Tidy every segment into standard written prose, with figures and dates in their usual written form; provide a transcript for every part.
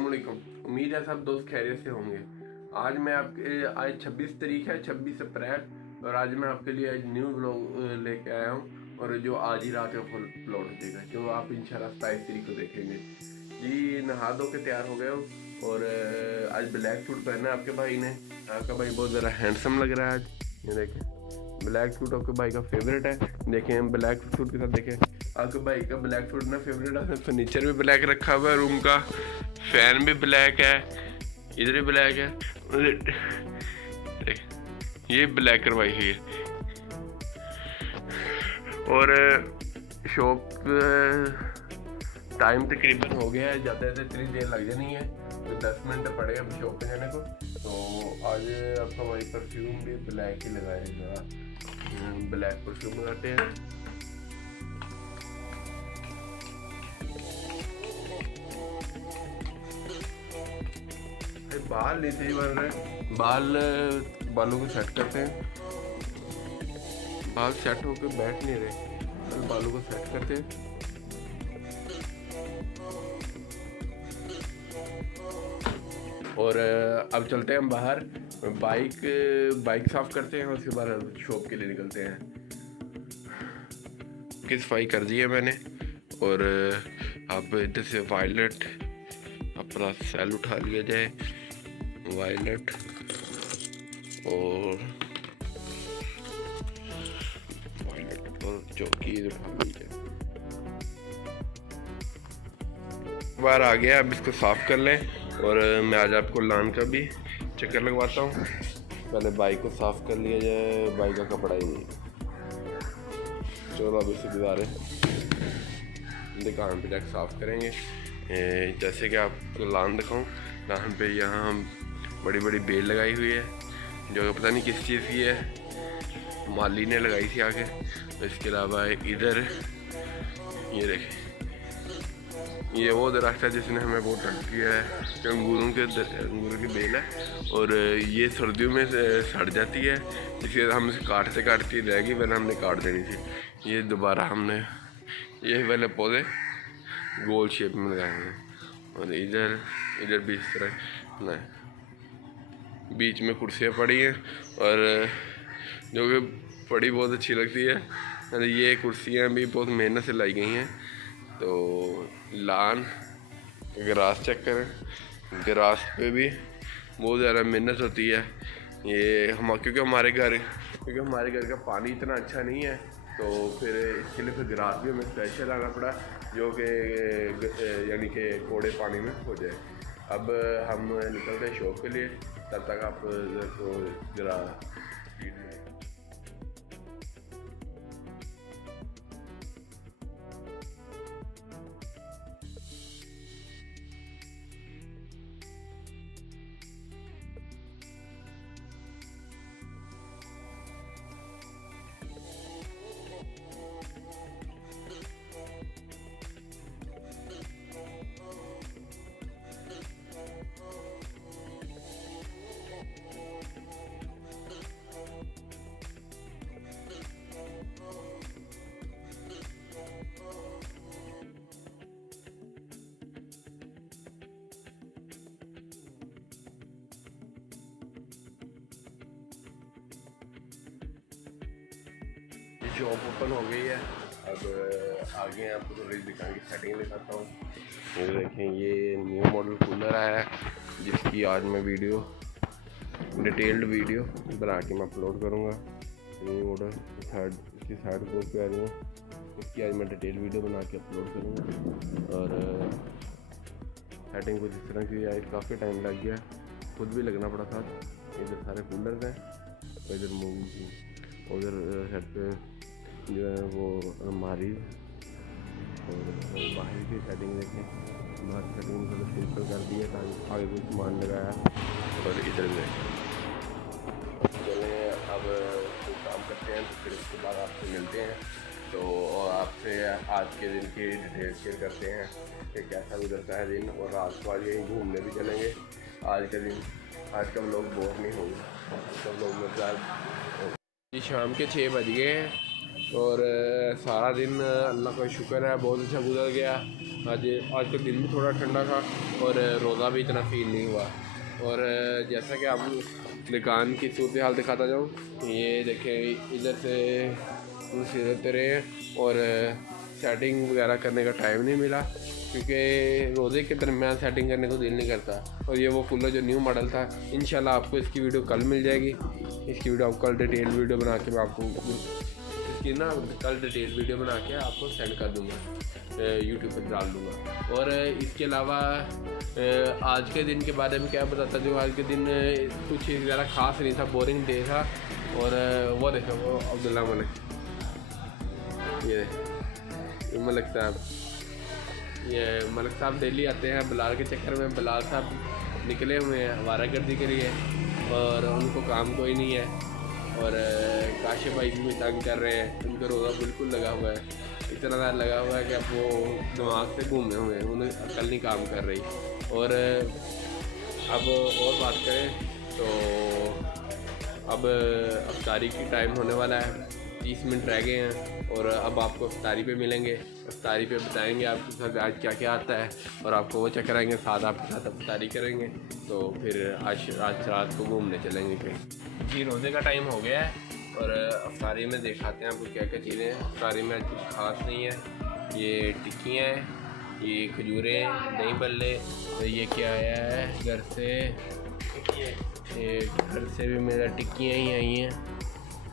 अस्सलाम वालेकुम। उम्मीद है सब दोस्त खैरियत से होंगे। आज मैं आपके आज 26 तारीख है, 26 अप्रैल, और आज मैं आपके लिए आज न्यू व्लॉग लेके आया हूँ, और जो आज ही रात में फुल अपलोड हो जाएगा, जो आप इंशाल्लाह 27 तारीख को देखेंगे। जी नहा धो के तैयार हो गए हो, और आज ब्लैक सूट पहना है आपके भाई ने। आपका भाई बहुत ज़रा हैंडसम लग रहा है आज। ये देखें, ब्लैक सूट आपके भाई का फेवरेट है। देखें ब्लैक सूट के साथ देखें आपके भाई का ब्लैक सूट ना फेवरेट है। फर्नीचर भी ब्लैक रखा हुआ है, रूम का फैन भी ब्लैक है, इधर भी ब्लैक है। ये ब्लैक करवाई हुई है। और शॉप टाइम तकरीबन हो गया है, ज़्यादा से इतनी देर लग जानी है, तो 10 मिनट पड़े अब शॉप पे जाने को। तो आज आपका भाई परफ्यूम भी ब्लैक ही लगाएगा, ब्लैक परफ्यूम लगाते हैं। बाल नहीं सही बन रहे, बालों को सेट करते हैं। बाल सेट होकर बैठ नहीं रहे, बालों को सेट करते हैं। और अब चलते हैं हम बाहर, बाइक साफ करते हैं, और उसके बाद शॉप के लिए निकलते हैं। की सफाई कर दी है मैंने, और अब इधर से वायलेट अपना सेल उठा लिया जाए, वायलेट और चौकी उठा ली जाए। बार आ गया, अब इसको साफ कर लें, और मैं आज आपको लान का भी चक्कर लगवाता हूँ। पहले बाइक को साफ कर लिया जाए, बाइक का कपड़ा ही नहीं। चलो अब इसे गुजारे दुकान पे जाकर साफ करेंगे। जैसे कि आपको लान दिखाऊँ, लान पे यहाँ हम बड़ी बड़ी बेल लगाई हुई है, जो पता नहीं किस चीज़ की है, माली ने लगाई थी आगे। इसके अलावा इधर ये देखें, ये वो दरख्त है जिसने हमें बहुत तंग किया है, अंगूरों की बेल है, और ये सर्दियों में सड़ जाती है, इसलिए हम इसे काटती रहेगी, वरना हमने काट देनी थी। ये दोबारा हमने ये वाले पौधे गोल शेप में लगाए हैं, और इधर भी इस तरह नहीं, बीच में कुर्सियाँ पड़ी हैं, और जो कि बड़ी बहुत अच्छी लगती है। और ये कुर्सियाँ भी बहुत मेहनत से लाई गई हैं। तो लान ग्रास चेक करें, ग्रास पे भी बहुत ज़्यादा मेहनत होती है। ये क्योंकि हमारे घर का पानी इतना अच्छा नहीं है, तो फिर इसके लिए फिर ग्रास भी हमें स्पेशल लाना पड़ा, जो कि यानी कि कोड़े पानी में हो जाए। अब हम निकलते हैं शॉप के लिए, तब तक आप तो जरा शॉप ओपन हो गई है। अब आगे आपको थोड़ी दुकान की सेटिंग दिखाता हूँ। ये देखें, ये न्यू मॉडल कूलर आया है, जिसकी आज मैं डिटेल्ड वीडियो बना के मैं अपलोड करूँगा। न्यू मॉडल इसकी साइड बहुत प्यारी है, इसकी आज मैं डिटेल वीडियो बना के अपलोड करूँगा। और सेटिंग कुछ इस तरह की आई, काफ़ी टाइम लग गया, खुद भी लगना पड़ा था। इधर सारे कूलर हैं, इधर मूवी, उधर हेड पे जो है वो अलमारी, और बाहर की सेटिंग देखें, बाहर सेटिंग थोड़ा सिंपल कर दी है ताकि आगे कोई सामान लगाया। और इधर भी चलें, अब कोई काम करते हैं, तो फिर उसके बाद आपसे मिलते हैं, तो और आपसे आज के दिन की डिटेल शेयर करते हैं कि कैसा गुजरता है दिन। और रात को आज यहीं घूमने भी चलेंगे। आज का लोग बोर नहीं होंगे, सब लोग मज़ेदार। शाम के 6 बज गए हैं, और सारा दिन अल्लाह का शुक्र है बहुत अच्छा गुजर गया। आज का दिन भी थोड़ा ठंडा था और रोज़ा भी इतना फील नहीं हुआ। और जैसा कि आप दुकान की सूरत हाल दिखाता जाऊँ, ये देखें इधर से सीधे रहे और सेटिंग वगैरह करने का टाइम नहीं मिला क्योंकि रोज़े के दरमियान सेटिंग करने को दिल नहीं करता। और ये वो कूलर जो न्यू मॉडल था, इंशाल्लाह आपको इसकी वीडियो कल मिल जाएगी। इसकी वीडियो आपको कल डिटेल वीडियो बना के मैं आपको इसकी ना कल डिटेल वीडियो बना के आपको सेंड कर दूँगा, यूट्यूब पर डाल दूँगा। और इसके अलावा आज के दिन के बारे में क्या बताता जो आज के दिन कुछ ज़्यादा ख़ास नहीं था, बोरिंग डे था। और वो देखो वो अब्दुल्ला मलिक, ये मलिक साहब, ये मलिक साहब डेली आते हैं बिलाल के चक्कर में। बिलाल साहब निकले हुए हैं आवारागर्दी के लिए और उनको काम कोई नहीं है। और काशिफ भाई भी तंग कर रहे हैं, उनका रोज़ा बिल्कुल लगा हुआ है, इतना ज़्यादा लगा हुआ है कि अब वो दिमाग से घूमे हुए हैं, उन्हें अकल नहीं काम कर रही। और अब और बात करें तो अब अफ्तारी की टाइम होने वाला है, 30 मिनट रह गए हैं और अब आपको अफ्तारी पे मिलेंगे। अफ्तारी पे बताएंगे आपके साथ आज क्या क्या आता है और आपको वो चेक कराएंगे, साथ आपके साथ अफ्तारी करेंगे। तो फिर आज रात को घूमने चलेंगे कहीं। जी रोज़े का टाइम हो गया है और अफ्तारी में दिखाते हैं आपको क्या क्या चीज़ें हैं। अफ्तारी में कुछ खास नहीं है, ये टिक्कियाँ हैं, ये खजूरें, दही बल्ले। तो ये क्या आया है घर से, ये घर से भी मेरा टिक्कियाँ ही आई हैं,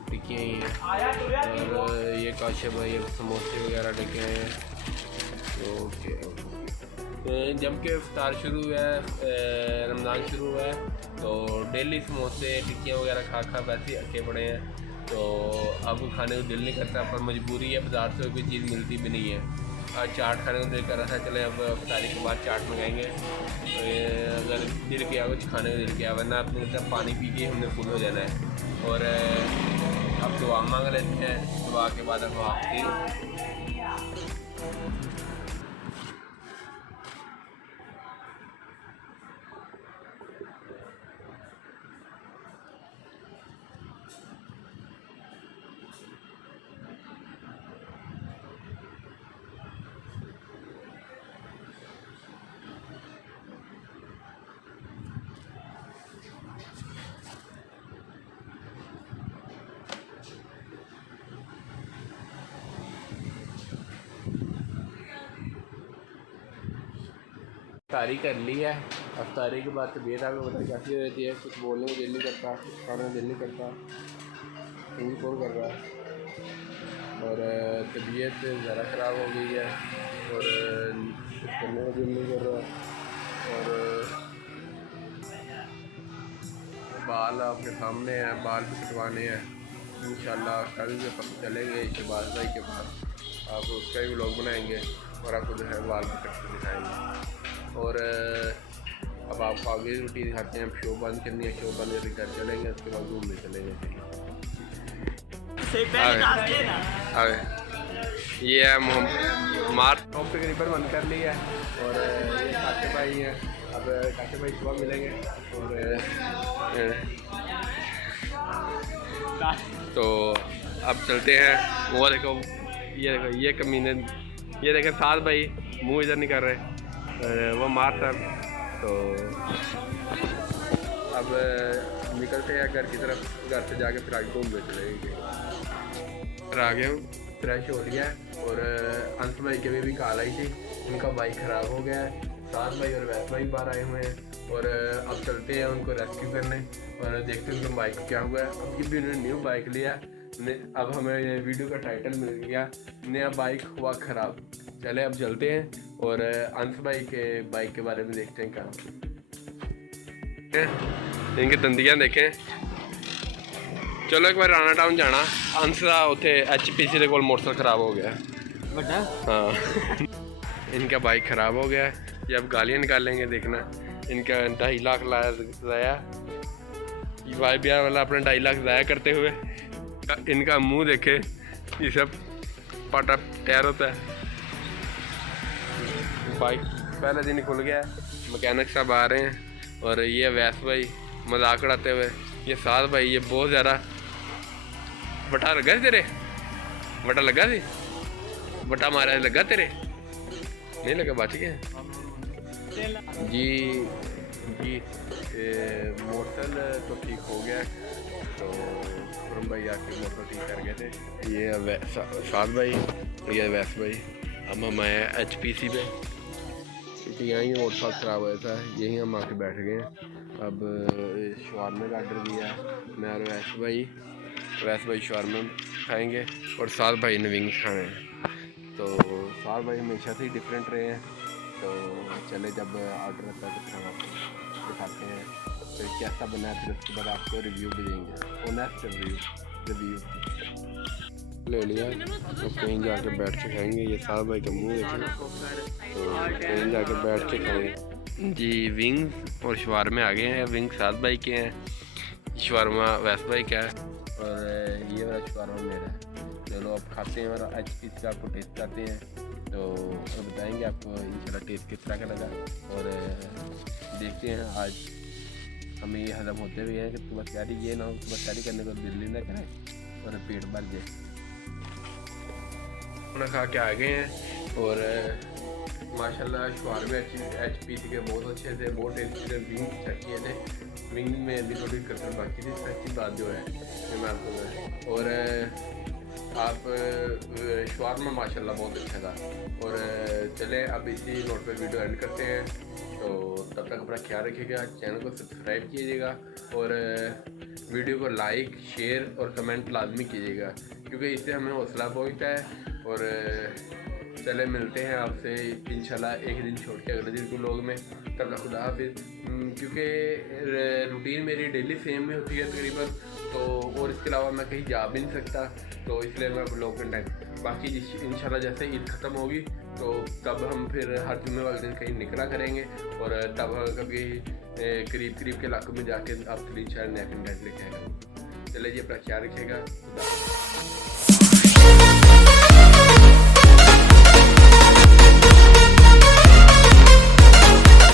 टिक्कियाँ ही हैं। और ये काशिफ भाई ये समोसे वगैरह लेके आए हैं। तो जब के इफ्तार शुरू हुआ है, रमज़ान शुरू हुआ है, तो डेली समोसे टिक्कियाँ वगैरह खा खा वैसे ही अटके पड़े हैं। तो अब खाने को दिल नहीं करता, पर मजबूरी है, बाज़ार से कोई चीज़ मिलती भी नहीं है। आज चाट खाने को दिल कर रहा था, चले अब इफ्तारी के बाद चाट मंगाएंगे। तो अगर दिल किया कुछ खाने को दिल किया, वरना अपने मतलब पानी पी के हमने फुल हो जाना है। और अब दुआ मांग लेते हैं, दुआ के बाद अब वापसी। अफ्तारी कर ली है। अफ्तारी के बाद तबीयत आपको पता कैसी हो जाती है, कुछ बोलने को दिल नहीं करता, कुछ खाने को दिल नहीं करता, फूल फोल कर रहा है और तबीयत ज़्यादा ख़राब हो गई है और कुछ करने को दिल नहीं कर रहा। और बाल आपके सामने हैं, बाल भी कटवाने हैं इंशाल्लाह। कल जब पता चलेंगे शहबाज भाई के पास, आप उसका भी व्लॉग बनाएंगे और आपको जो है बाल भी कट के दिखाएंगे। और अब आपको आगे रूटीन दिखाते हैं। शो बंद करनी है, शो बंद करके घर चलेंगे, उसके बाद घूमने चलेंगे कहीं। ये है मार्च टॉप तकरीबन बंद कर ली है और ये काशिफ भाई हैं। अब काशिफ भाई सुबह मिलेंगे और तो अब चलते हैं। वो देखो ये कमीने, ये देखें साथ भाई मुँह इधर नहीं कर रहे, वो मार था। तो अब निकलते हैं घर की तरफ, घर से जाके फिर आगे घूमने चलेंगे। फिर आ गया हूँ, फ्रेश हो लिया है और अंश भाई के भी कॉल आई थी, उनका बाइक ख़राब हो गया है। साथ भाई और वैस भाई बाहर आए हुए हैं और अब चलते हैं उनको रेस्क्यू करने और देखते हैं उनका बाइक क्या हुआ है। अब ये भी उन्होंने न्यू बाइक लिया, अब हमें वीडियो का टाइटल मिल गया, नया बाइक हुआ ख़राब। चले अब चलते हैं और अंश भाई के बाइक के बारे में देखते हैं क्या। इनकी दंदियाँ देखें। चलो एक बार राणा टाउन जाना, अंश का उत्थे HPC के कोल मोटरसाइकिल ख़राब हो गया। हाँ इनका बाइक ख़राब हो गया, ये अब गालियाँ निकालेंगे देखना। इनका 2.5 लाख ज़ाया, YBR वाला अपना 2.5 लाख ज़ाया करते हुए। इनका मुंह देखे, ये सब पाटा टायर होता है। बाइक पहले दिन ही खुल गया, मैकेनिक साहब आ रहे हैं और ये वैस भाई मजाक उड़ाते हुए। ये साथ भाई ये बहुत ज़्यादा बटा लगा तेरे, वटा लगा सी वटा मारा लगा तेरे नहीं लगा बच गया जी जी। मोटर तो ठीक हो गया तो खुरम भाई आके मोटर ठीक कर गए थे। ये साद भाई ये वैस भाई अब हम आए HPC पे क्योंकि यहीं मोटर ख़राब हुआ था, यहीं हम आके बैठ गए हैं। अब शवारमे का ऑर्डर दिया है मैं और वैस भाई शवारमे खाएंगे और साद भाई ने विंग्स खाने हैं। तो साद भाई हमेशा से ही डिफरेंट रहे हैं, तो चले जब ऑर्डर आता है तो फिर हम आपको दिखाते हैं फिर कैसा बना है, फिर उसके बाद आपको रिव्यू भी देंगे। ऑनेस्ट रिव्यू ले लिया तो कहीं जाके बैठ के खाएंगे। ये साद भाई का मुँह देखना, तो कहीं जाके बैठ के खाएंगे जी। विंग्स और शवारमे आ गए हैं। विंग्स साद भाई के हैं, शवारमा वैस भाई का है और ये वाला शवारमा मेरा है। चलो अब खाते हैं और HPC का आपको टेस्ट करते हैं तो बताएंगे आपको इंशाल्लाह टेस्ट किस तरह का लगा। और देखते हैं आज हमें ये हजम होते हुए हैं कि सुबह तैयारी ये ना हो सुबह तैयारी करने को दिल नहीं ना करे और पेट भर जाए। खाना खा के आ गए हैं और माशाल्लाह शवारमे HPC के बहुत अच्छे थे, बहुत टेस्टी थे। विंग चेक किए थे, विंग में अभी थोड़ी कसर बाकी थी। सच्ची बात जो है मैं आपको और आप शवारमा माशाल्लाह बहुत अच्छा था। और चलें अब इसी नोट पर वीडियो एंड करते हैं, तो तब तक अपना ख्याल रखिएगा, चैनल को सब्सक्राइब कीजिएगा और वीडियो को लाइक शेयर और कमेंट लाजमी कीजिएगा क्योंकि इससे हमें हौसला पहुँचता है। और चले मिलते हैं आपसे इंशाल्लाह एक दिन छोड़ के अगले दिन के व्लॉग में। तब तक खुदा हाफिज़। क्योंकि रूटीन मेरी डेली सेम में होती है तकरीबन, तो और इसके अलावा मैं कहीं जा भी नहीं सकता, तो इसलिए मैं व्लॉग कंटेंट बाकी इंशाल्लाह जैसे ईद ख़त्म होगी तो तब हम फिर हर जुम्मे वाले दिन कहीं निकला करेंगे और तब कभी करीब के इलाकों में जाके आपके लिए शायद नया कंटेंट लेके आएगा। चले जी अपना ख्याल रखिएगा। खुदा